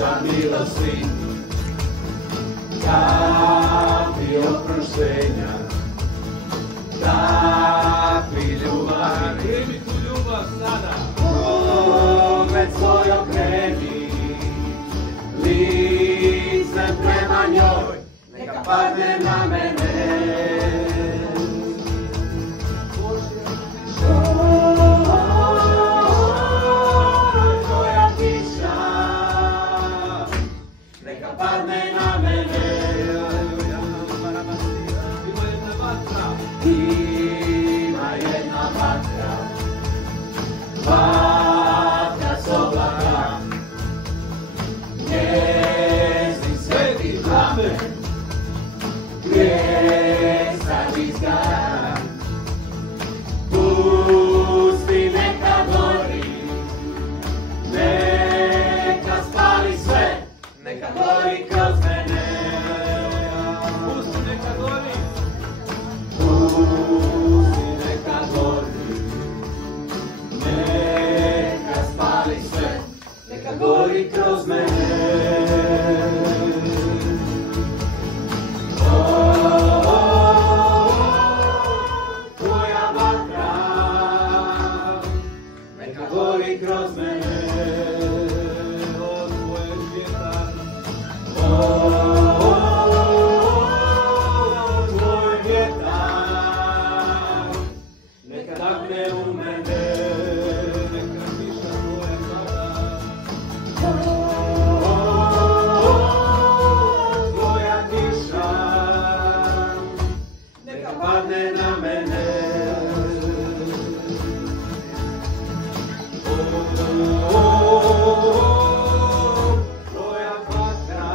kiša milosti, kapi oproštenja, kapi ljubavi. Primi tu ljubav sada. Pogled svoj okreni, licem prema njoj, neka padne na mene. Tvoja kiša, neka padne na mene. Ima jedna vatra, vatra s oblaka, njezin sveti plamen, grijeh sad izgara. Pusti neka gori, neka spali sve, neka gori kroz mene. Pusti neka gori. Pusti neka gori, neka spali sve, neka gori kroz mene. Tvoja vatra, neka gori kroz mene. Tvoj vjetar. Tvoj vjetar, neka dahne u mene. Neka kiša tvoja sada. Tvoja kiša, neka padne na mene. Tvoja vatra,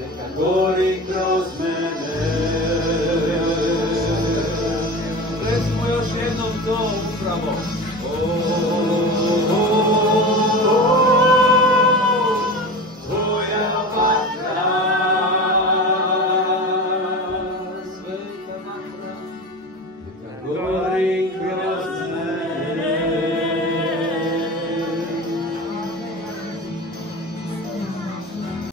neka gori kroz mene. Recimo još jednom to upravo.